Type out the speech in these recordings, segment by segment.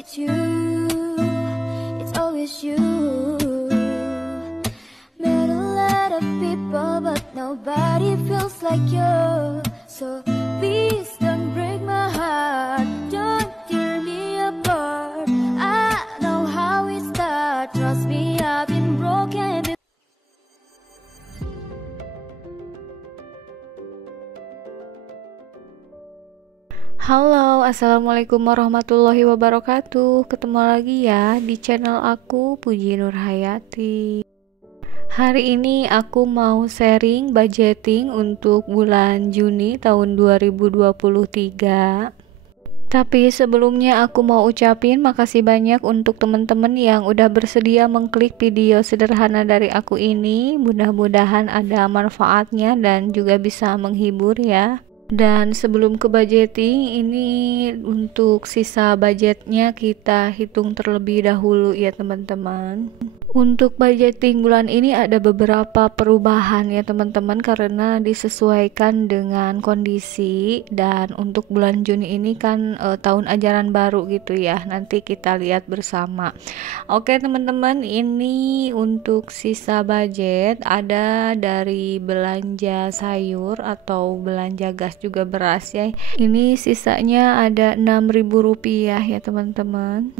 It's you, it's always you. Met a lot of people, but nobody feels like you. So please don't break my heart, don't tear me apart. I know how it starts, trust me, I've been broken. Halo, assalamualaikum warahmatullahi wabarakatuh. Ketemu lagi ya di channel aku, Puji Nurhayati. Hari ini aku mau sharing budgeting untuk bulan Juni tahun 2023. Tapi sebelumnya aku mau ucapin makasih banyak untuk teman-teman yang udah bersedia mengklik video sederhana dari aku ini. Mudah-mudahan ada manfaatnya dan juga bisa menghibur ya. Dan sebelum ke budgeting, ini untuk sisa budgetnya kita hitung terlebih dahulu ya teman-teman. Untuk budgeting bulan ini ada beberapa perubahan ya teman-teman, karena disesuaikan dengan kondisi. Dan untuk bulan Juni ini kan tahun ajaran baru gitu ya, nanti kita lihat bersama. Oke teman-teman, ini untuk sisa budget ada dari belanja sayur atau belanja gas juga beras ya. Ini sisanya ada Rp6.000 ya teman-teman.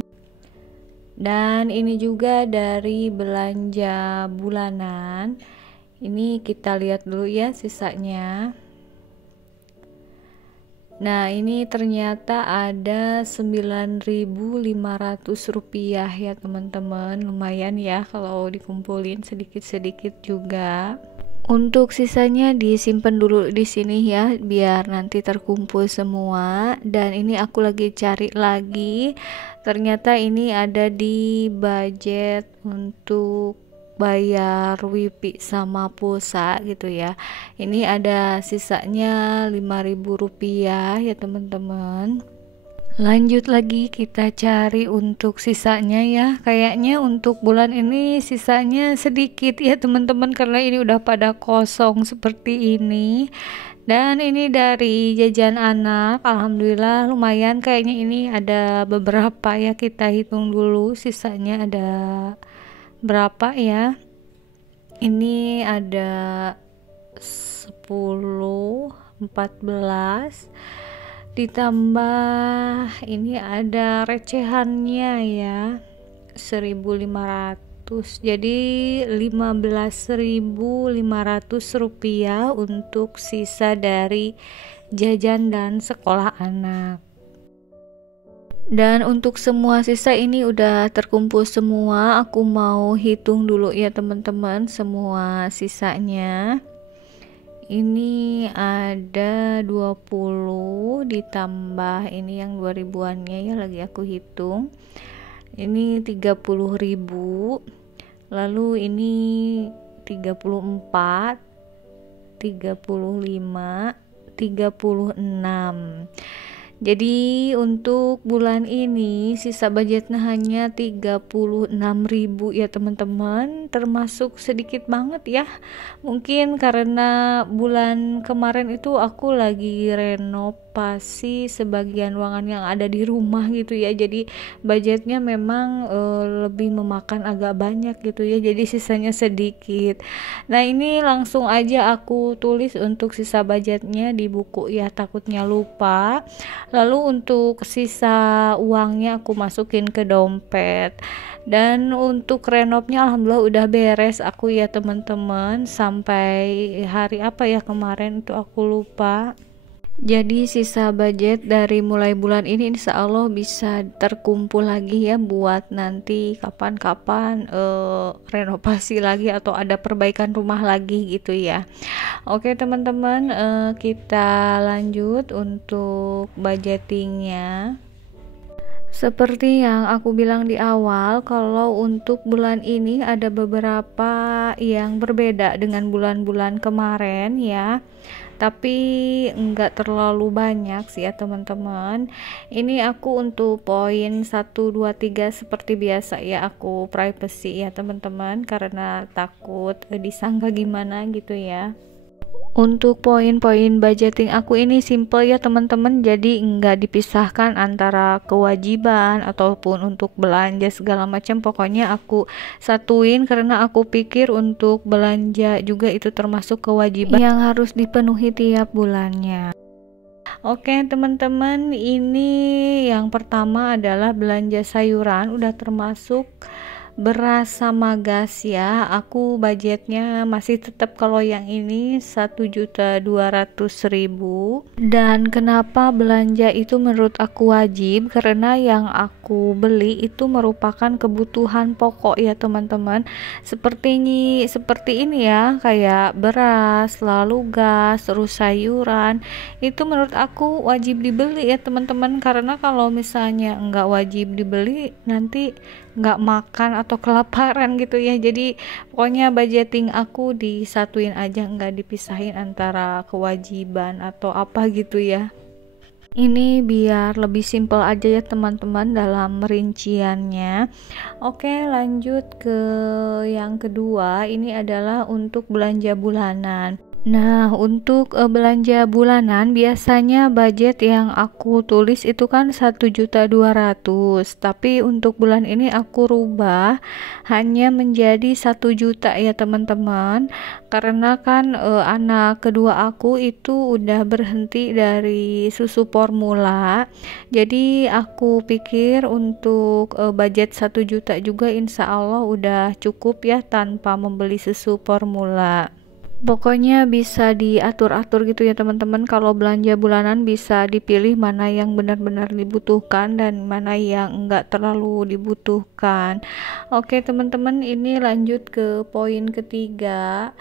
Dan ini juga dari belanja bulanan. Ini kita lihat dulu ya sisanya. Nah, ini ternyata ada Rp9.500 ya teman-teman. Lumayan ya kalau dikumpulin sedikit-sedikit juga. Untuk sisanya disimpan dulu di sini ya, biar nanti terkumpul semua. Dan ini aku lagi cari lagi. Ternyata ini ada di budget untuk bayar WiFi sama pulsa gitu ya. Ini ada sisanya Rp5.000 ya teman-teman. Lanjut lagi kita cari untuk sisanya ya. Kayaknya untuk bulan ini sisanya sedikit ya teman-teman, karena ini udah pada kosong seperti ini. Dan ini dari jajan anak, alhamdulillah lumayan. Kayaknya ini ada beberapa ya, kita hitung dulu sisanya ada berapa ya. Ini ada 10, 14, ditambah ini ada recehannya ya 1.500, jadi Rp15.500 untuk sisa dari jajan dan sekolah anak. Dan untuk semua sisa ini udah terkumpul semua. Aku mau hitung dulu ya teman-teman semua sisanya. Ini ada 20 ditambah ini yang 2000-annya ya, lagi aku hitung. Ini 30.000. Lalu ini 34, 35, 36. Jadi untuk bulan ini sisa budgetnya hanya 36.000 ya teman-teman, termasuk sedikit banget ya. Mungkin karena bulan kemarin itu aku lagi renovasi sebagian ruangan yang ada di rumah gitu ya. Jadi budgetnya memang lebih memakan agak banyak gitu ya. Jadi sisanya sedikit. Nah, ini langsung aja aku tulis untuk sisa budgetnya di buku ya, takutnya lupa. Lalu untuk sisa uangnya aku masukin ke dompet. Dan untuk renovnya alhamdulillah udah beres aku ya teman-teman. Sampai hari apa ya kemarin itu aku lupa. Jadi sisa budget dari mulai bulan ini insya Allah bisa terkumpul lagi ya, buat nanti kapan-kapan renovasi lagi atau ada perbaikan rumah lagi gitu ya. Oke teman-teman, kita lanjut untuk budgetingnya. Seperti yang aku bilang di awal, kalau untuk bulan ini ada beberapa yang berbeda dengan bulan-bulan kemarin ya, tapi enggak terlalu banyak sih ya teman-teman. Ini aku untuk poin 1, 2, 3 seperti biasa ya, aku privacy ya teman-teman, karena takut disangka gimana gitu ya. Untuk poin-poin budgeting aku ini simple ya teman-teman, jadi nggak dipisahkan antara kewajiban ataupun untuk belanja segala macam, pokoknya aku satuin karena aku pikir untuk belanja juga itu termasuk kewajiban yang harus dipenuhi tiap bulannya. Oke teman-teman, ini yang pertama adalah belanja sayuran, udah termasuk beras sama gas ya. Aku budgetnya masih tetap kalau yang ini 1.200.000. Dan kenapa belanja itu menurut aku wajib, karena yang aku beli itu merupakan kebutuhan pokok ya teman-teman, seperti ini ya, kayak beras, lalu gas, terus sayuran, itu menurut aku wajib dibeli ya teman-teman, karena kalau misalnya nggak wajib dibeli nanti nggak makan atau kelaparan gitu ya. Jadi pokoknya budgeting aku disatuin aja, nggak dipisahin antara kewajiban atau apa gitu ya. Ini biar lebih simpel aja ya teman-teman dalam rinciannya. Oke, lanjut ke yang kedua, ini adalah untuk belanja bulanan. Nah, untuk belanja bulanan biasanya budget yang aku tulis itu kan 1.200.000, tapi untuk bulan ini aku rubah hanya menjadi 1 juta ya teman-teman, karena kan anak kedua aku itu udah berhenti dari susu formula, jadi aku pikir untuk budget 1 juta juga insya Allah udah cukup ya tanpa membeli susu formula. Pokoknya bisa diatur-atur gitu ya teman-teman, kalau belanja bulanan bisa dipilih mana yang benar-benar dibutuhkan dan mana yang enggak terlalu dibutuhkan. Oke teman-teman, ini lanjut ke poin ketiga.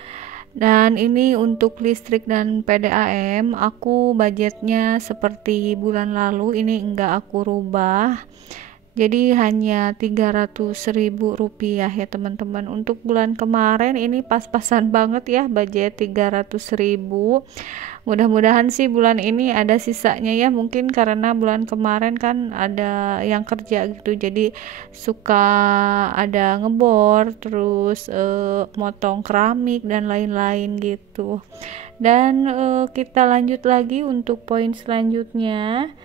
Dan ini untuk listrik dan PDAM, aku budgetnya seperti bulan lalu, ini enggak aku rubah. Jadi hanya 300.000 rupiah ya teman-teman. Untuk bulan kemarin ini pas-pasan banget ya budget 300.000. Mudah-mudahan sih bulan ini ada sisanya ya, mungkin karena bulan kemarin kan ada yang kerja gitu, jadi suka ada ngebor, terus motong keramik dan lain-lain gitu. Dan kita lanjut lagi untuk poin selanjutnya.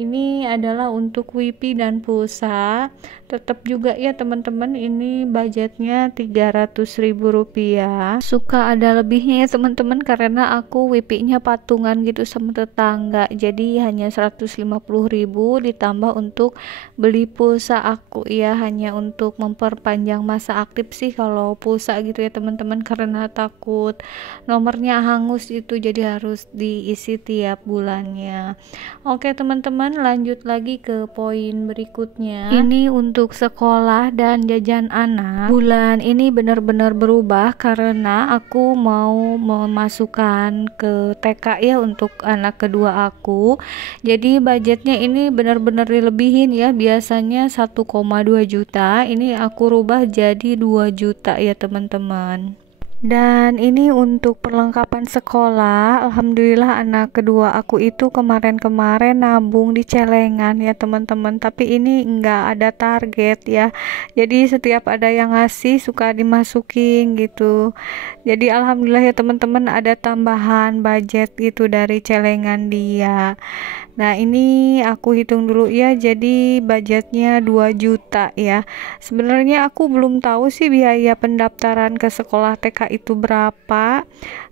Ini adalah untuk WiFi dan pulsa. Tetap juga ya teman-teman, ini budgetnya 300.000 rupiah. Suka ada lebihnya ya teman-teman, karena aku WiFi-nya patungan gitu sama tetangga. Jadi hanya 150.000 ditambah untuk beli pulsa aku ya, hanya untuk memperpanjang masa aktif sih kalau pulsa gitu ya teman-teman, karena takut nomornya hangus itu, jadi harus diisi tiap bulannya. Oke teman-teman, lanjut lagi ke poin berikutnya. Ini untuk sekolah dan jajan anak. Bulan ini benar-benar berubah karena aku mau memasukkan ke TK ya untuk anak kedua aku. Jadi budgetnya ini benar-benar dilebihin ya. Biasanya 1,2 juta, ini aku rubah jadi 2 juta ya teman-teman. Dan ini untuk perlengkapan sekolah, alhamdulillah anak kedua aku itu kemarin-kemarin nabung di celengan ya teman-teman, tapi ini enggak ada target ya, jadi setiap ada yang ngasih suka dimasukin gitu. Jadi alhamdulillah ya teman-teman, ada tambahan budget gitu dari celengan dia. Nah ini aku hitung dulu ya, jadi budgetnya 2 juta ya. Sebenarnya aku belum tahu sih biaya pendaftaran ke sekolah TK itu berapa,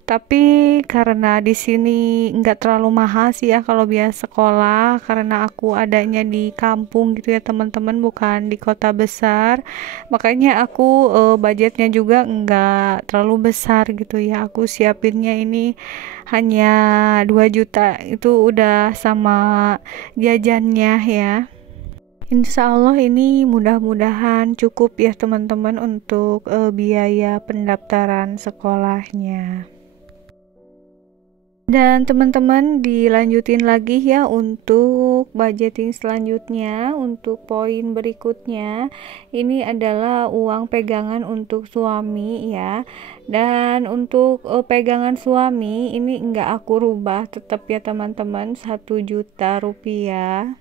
tapi karena di sini nggak terlalu mahal sih ya kalau biaya sekolah, karena aku adanya di kampung gitu ya teman-teman, bukan di kota besar, makanya aku budgetnya juga nggak terlalu besar gitu ya. Aku siapinnya ini hanya 2 juta, itu udah sama jajannya ya. Insya Allah ini mudah-mudahan cukup ya teman-teman untuk biaya pendaftaran sekolahnya. Dan teman-teman dilanjutin lagi ya untuk budgeting selanjutnya. Untuk poin berikutnya, ini adalah uang pegangan untuk suami ya. Dan untuk pegangan suami ini enggak aku rubah, tetap ya teman-teman, 1 juta rupiah.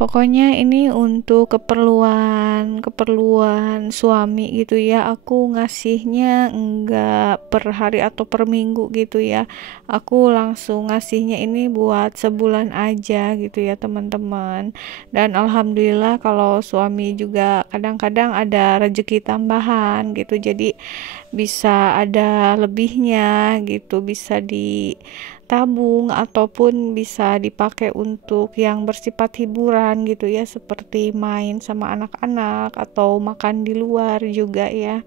Pokoknya ini untuk keperluan suami gitu ya. Aku ngasihnya enggak per hari atau per minggu gitu ya. Aku langsung ngasihnya ini buat sebulan aja gitu ya teman-teman. Dan alhamdulillah kalau suami juga kadang-kadang ada rezeki tambahan gitu. Jadi bisa ada lebihnya gitu, bisa ditabung ataupun bisa dipakai untuk yang bersifat hiburan gitu ya, seperti main sama anak-anak atau makan di luar juga ya.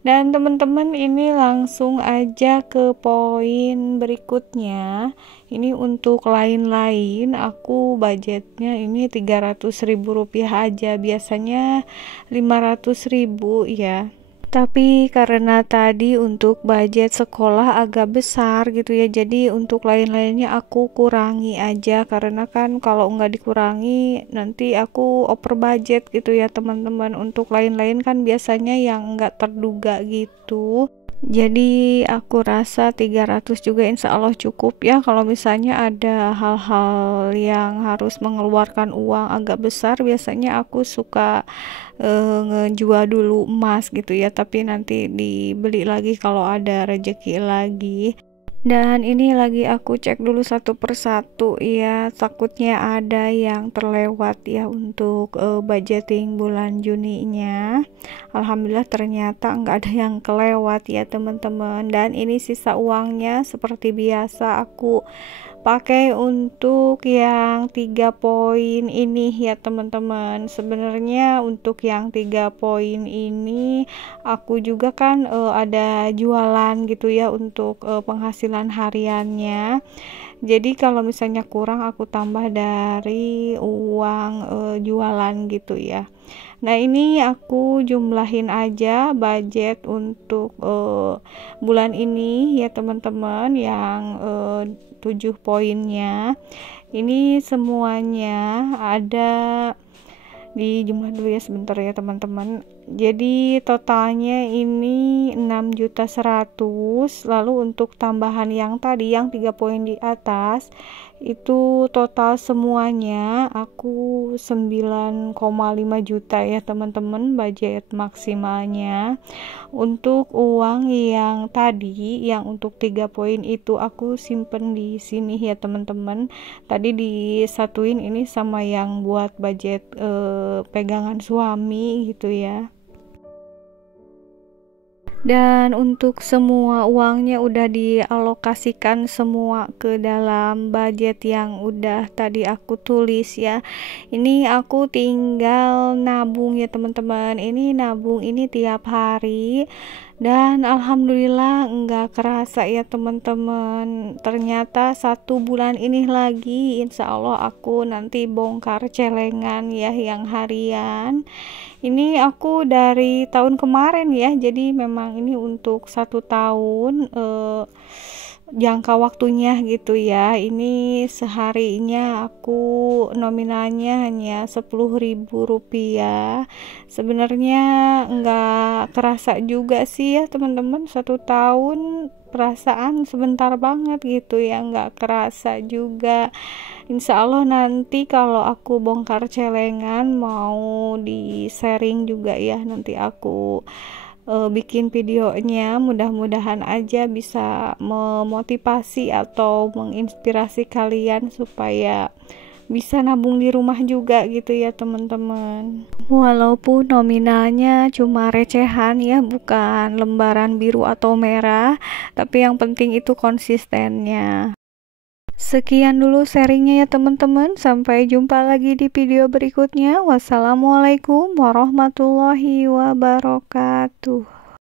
Dan teman-teman, ini langsung aja ke poin berikutnya. Ini untuk lain-lain aku budgetnya ini 300.000 rupiah aja, biasanya 500.000 ya. Tapi karena tadi untuk budget sekolah agak besar gitu ya, jadi untuk lain-lainnya aku kurangi aja, karena kan kalau nggak dikurangi nanti aku over budget gitu ya teman-teman. Untuk lain-lain kan biasanya yang nggak terduga gitu. Jadi aku rasa 300 juga insya Allah cukup ya. Kalau misalnya ada hal-hal yang harus mengeluarkan uang agak besar, biasanya aku suka ngejual dulu emas gitu ya, tapi nanti dibeli lagi kalau ada rezeki lagi. Dan ini lagi aku cek dulu satu persatu ya, takutnya ada yang terlewat ya untuk budgeting bulan Juninya. Alhamdulillah ternyata nggak ada yang kelewat ya teman-teman. Dan ini sisa uangnya seperti biasa aku pakai untuk yang 3 poin ini ya teman-teman. Sebenarnya untuk yang 3 poin ini aku juga kan ada jualan gitu ya untuk penghasilan hariannya. Jadi kalau misalnya kurang aku tambah dari uang jualan gitu ya. Nah ini aku jumlahin aja budget untuk bulan ini ya teman-teman, yang 7 poinnya. Ini semuanya ada di jumlah dulu ya, sebentar ya teman-teman. Jadi totalnya ini 6.100.000. Lalu untuk tambahan yang tadi yang 3 poin di atas itu total semuanya aku 9,5 juta ya teman-teman budget maksimalnya. Untuk uang yang tadi yang untuk 3 poin itu aku simpen di sini ya teman-teman. Tadi disatuin ini sama yang buat budget pegangan suami gitu ya. Dan untuk semua uangnya udah dialokasikan semua ke dalam budget yang udah tadi aku tulis ya. Ini aku tinggal nabung ya teman-teman. Ini nabung ini tiap hari. Dan alhamdulillah enggak kerasa ya teman-teman. Ternyata 1 bulan ini lagi insya Allah aku nanti bongkar celengan ya yang harian. Ini aku dari tahun kemarin ya, jadi memang ini untuk 1 tahun jangka waktunya gitu ya. Ini seharinya aku nominalnya hanya 10.000 rupiah. Sebenarnya nggak kerasa juga sih ya teman-teman, 1 tahun perasaan sebentar banget gitu ya, nggak kerasa juga. Insya Allah nanti kalau aku bongkar celengan mau di sharing juga ya, nanti aku bikin videonya. Mudah-mudahan aja bisa memotivasi atau menginspirasi kalian supaya bisa nabung di rumah juga gitu ya teman-teman. Walaupun nominalnya cuma recehan ya, bukan lembaran biru atau merah, tapi yang penting itu konsistennya. Sekian dulu sharingnya ya teman-teman, sampai jumpa lagi di video berikutnya. Wassalamualaikum warahmatullahi wabarakatuh.